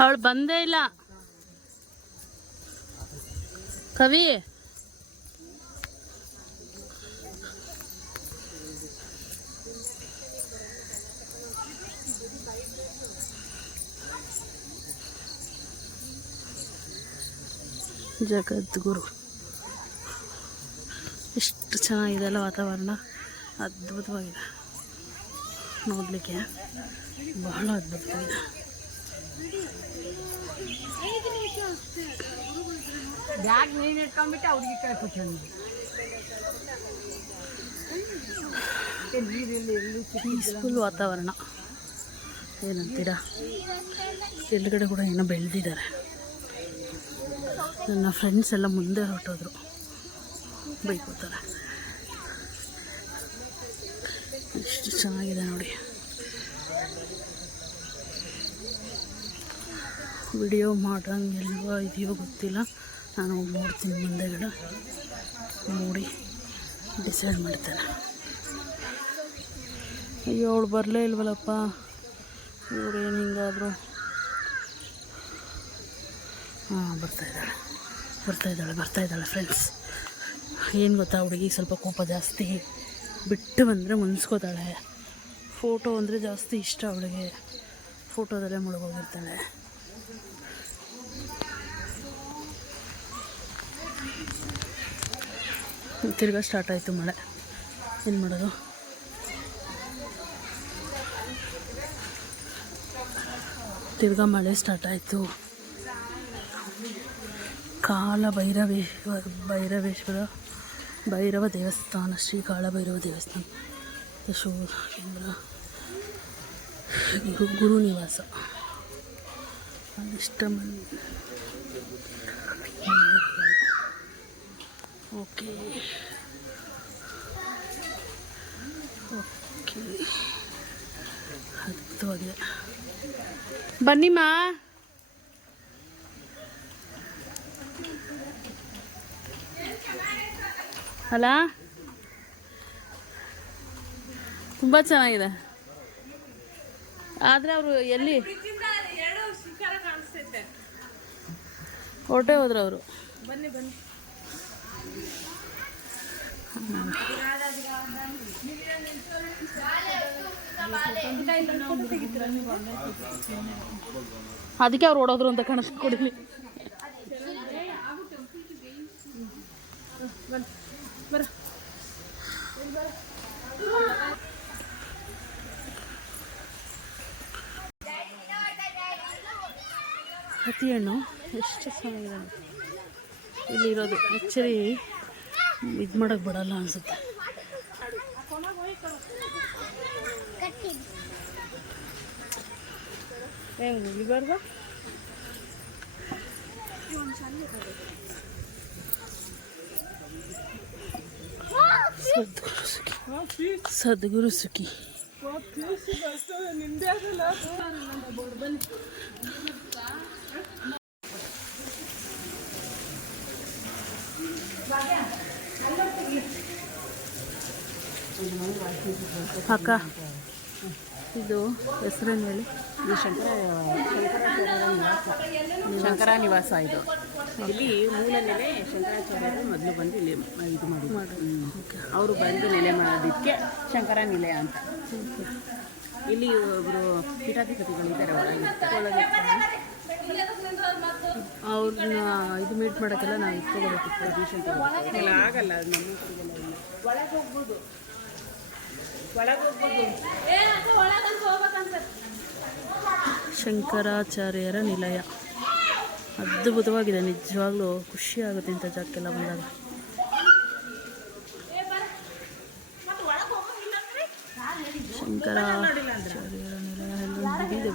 ಅವಳು ಬಂದೇ ಇಲ್ಲ ಕವಿ. ಜಗದ್ಗುರು ಎಷ್ಟು ಚೆನ್ನಾಗಿದೆ ಅಲ್ಲ ವಾತಾವರಣ, ಅದ್ಭುತವಾಗಿದೆ ನೋಡಲಿಕ್ಕೆ, ಬಹಳ ಅದ್ಭುತವಾಗಿದೆ. ಬ್ಯಾಗ್ ನೀನು ಇಟ್ಕೊಂಡ್ಬಿಟ್ಟು ಅವ್ರಿಗೆ ಕಳ್ಕೊತೀನಿ. ಪೀಸ್ಫುಲ್ ವಾತಾವರಣ ಏನಂತೀರಾ. ಕೆಳಗಡೆ ಕೂಡ ಏನೋ ಬೆಳೆದಿದ್ದಾರೆ. ನನ್ನ ಫ್ರೆಂಡ್ಸ್ ಎಲ್ಲ ಮುಂದೆ ಹೊರಟೋದ್ರು, ಬೈಕೋತಾರೆ. ಎಷ್ಟು ಚೆನ್ನಾಗಿದೆ ನೋಡಿ. ವಿಡಿಯೋ ಮಾಡೋಂಗಿಲ್ವೋ ಇದೆಯೋ ಗೊತ್ತಿಲ್ಲ, ನಾನು ಹೋಗಿ ನೋಡ್ತೀನಿ ಮುಂದೆಗಡೆ, ನೋಡಿ ಡಿಸೈಡ್ ಮಾಡ್ತೇನೆ. ಅಯ್ಯೋ ಅವಳು ಬರಲೇ ಇಲ್ವಲ್ಲಪ್ಪ, ಇವ್ರೇನು ಹಿಂಗಾದ್ರು. ಹಾಂ ಬರ್ತಾಯಿದ್ದಾಳೆ ಫ್ರೆಂಡ್ಸ್. ಏನು ಗೊತ್ತಾ, ಹುಡುಗಿ ಸ್ವಲ್ಪ ಕೋಪ ಜಾಸ್ತಿ, ಬಿಟ್ಟು ಬಂದರೆ ಮುನ್ಸ್ಕೋತಾಳೆ. ಫೋಟೋ ಅಂದರೆ ಜಾಸ್ತಿ ಇಷ್ಟ ಅವಳಿಗೆ, ಫೋಟೋದಲ್ಲೇ ಮುಳುಗೋಗಿರ್ತಾಳೆ. ತಿರ್ಗಾ ಸ್ಟಾರ್ಟ್ ಆಯಿತು ಮಳೆ, ಏನು ಮಾಡೋದು. ತಿರ್ಗಾ ಮಳೆ ಸ್ಟಾರ್ಟ್ ಆಯಿತು. ಭೈರವ ದೇವಸ್ಥಾನ, ಶ್ರೀ ಕಾಳಭೈರವ ದೇವಸ್ಥಾನ, ಯಶೋಧ ಕೇಂದ್ರ, ಗುರು ನಿವಾಸ. ಇಷ್ಟ ಓಕೆ ಅದ್ಭುತವಾಗಿದೆ. ಬನ್ನಿಮ್ಮ. ಅಲ್ಲ ತುಂಬ ಚೆನ್ನಾಗಿದೆ. ಆದರೆ ಅವರು ಎಲ್ಲಿ ಹೊರಟೆ ಹೋದ್ರು ಅವರು. ಬನ್ನಿ ಅದಕ್ಕೆ ಅವ್ರು ಓಡೋದ್ರು ಅಂತ ಕಾಣಿಸ್ತು. ಕೊಡಲಿ ಹತ್ತಿ ಹಣ್ಣು ಎಷ್ಟು ಚೆನ್ನಾಗಿದೆ. ಇಲ್ಲಿರೋದು ಆ್ಯಕ್ಚುಲಿ ಇದು ಮಾಡೋಕ್ಕೆ ಬಿಡಲ್ಲ ಅನಿಸುತ್ತೆ. ಹೆಂಗೆ ಇಳಿಬಾರ್ದು. ಸದ್ಗುರು ಸುಖಿ. ಅಕ್ಕ ಇದು ಹೆಸರೇನು ಹೇಳಿ? ಇದು ಶಂಕರ ನಿವಾಸ. ಇದು ಇಲ್ಲಿ ಮೂಲ ನೆಲೆ ಶಂಕರಾಚಾರ್ಯರು ಮೊದಲು ಬಂದು ಇಲ್ಲಿ ಇದು ಮಾಡಿ ಅವರು ಬಂದು ನೆಲೆ ಮಾಡೋದಕ್ಕೆ ಶಂಕರ ನಿಲಯ ಅಂತ. ಇಲ್ಲಿ ಒಬ್ಬರು ಪೀಠಾಧಿಪತಿಗಳಿದ್ದಾರೆ, ಒಳಗೆ ಅವ್ರನ್ನ ಇದು ಮೀಟ್ ಮಾಡೋಕ್ಕೆಲ್ಲ ನಾವು ಇಟ್ಕೋಬೇಕಿತ್ತು. ಆಗಲ್ಲ, ನಮ್ಮ ಒಳಗೆ ಹೋಗ್ಬೋದು. ಶಂಕರಾಚಾರ್ಯರ ನಿಲಯ. ಅದ್ಭುತವಾಗಿದೆ, ನಿಜವಾಗ್ಲೂ ಖುಷಿ ಆಗುತ್ತೆ ಇಂಥ ಜಾಗಕ್ಕೆಲ್ಲ ಬಂದಾಗ. ಶಂಕರಾಚಾರ್ಯರ ನಿಲಯ ಎಲ್ಲೊಂದು ಇದೆ.